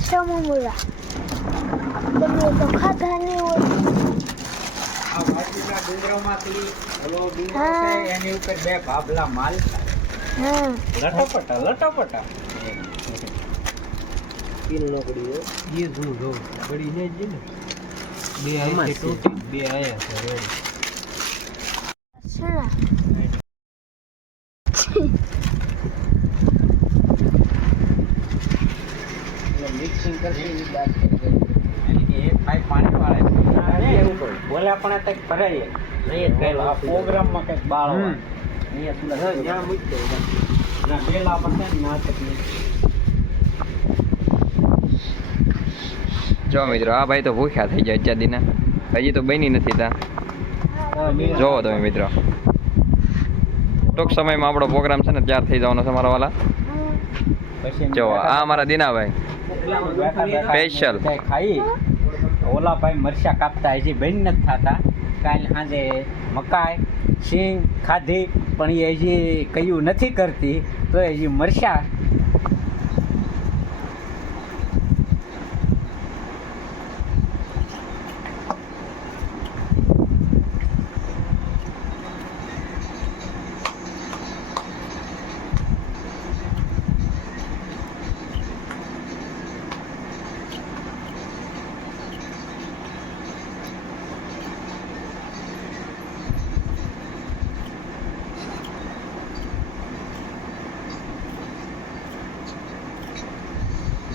સમુમરા તમે તો ખાધા નહીં હોય. આ વાટીના ડુંગરોમાંથી ઓલો ડુંગરો હા. છે એની ઉપર બે ભાભલા માલ લટાપટા લટાપટા પડી હોય એ જો પડી ને જ ને. બે આઈ તૂટી બે આયા છે રેડી શેના મિક્સિંગ કરશે એ એની કે એક પાઇપ પાણી વાળે છે એવું કહું. બોલ્યા પણ કંઈક ભરાય નહીં આ પ્રોગ્રામમાં કંઈક બાળ હોય. અહીંયા હા ત્યાં મૂકી દો ના પહેલા છે ને નાટક જો મિત્રો, આ ભાઈ તો ભૂખ્યા થઈ જાય અત્યાર દીના. હજી તો બની નથી ત્યાં જોવો તમે મિત્રો. ટૂંક સમયમાં આપણો પ્રોગ્રામ છે ને ત્યાર થઈ જવાનો છે મારા વાલા. જો, આ અમારા દીનાભાઈ. સ્પેશિયલ ખાઈ ઓલા ભાઈ મરચા કાપતા હજી બેન નથી થતા. કાલ સાંજે મકાઈ સિંગ ખાધી, પણ એ હજી કયું નથી કરતી, તો હજી મરચા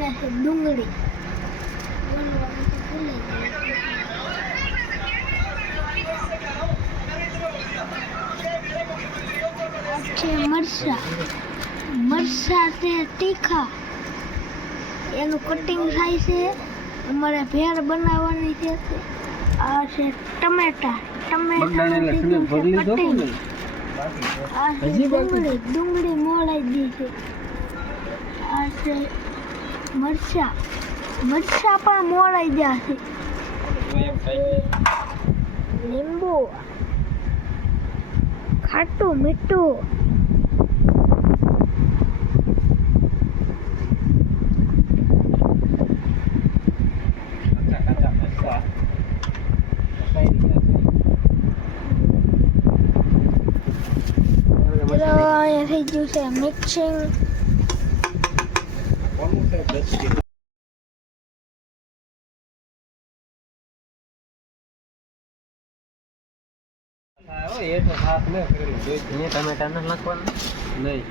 છે ડુંગળી. છે છે તીખા. એનું કટિંગ થાય છે. અમારે ભેળ બનાવવાની છે. આ છે ટમેટા. ટમેટાનું કટિંગ આ છે ડુંગળી. ડુંગળી મોળાઈ દી છે. આ છે મરચા. મરચા પણ મોળાઈ ગયા છે. લીંબુ. ખાટું મીઠું. થઈ ગયું છે મિક્સિંગ છે કોનું છે દસ કિલો એ તો સાફ ન કરી જોઈ ટમેટા ન નાખવાના નહીં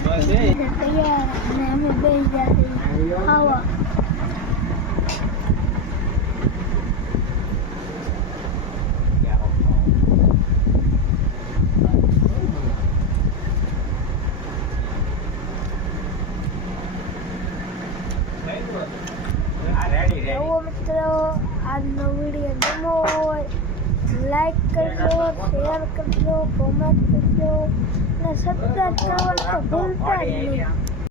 બસ તૈયાર અને અમે બે જાતે ખાવા આ રેડી રેડી નવો મિત્રો આજનો વીડિયો ગમો હોય લાઈક કરજો શેર કરજો કોમેન્ટ કરજો અને સબસ્ક્રાઈબ કરવાનું તો ભૂલતા જ નહીં.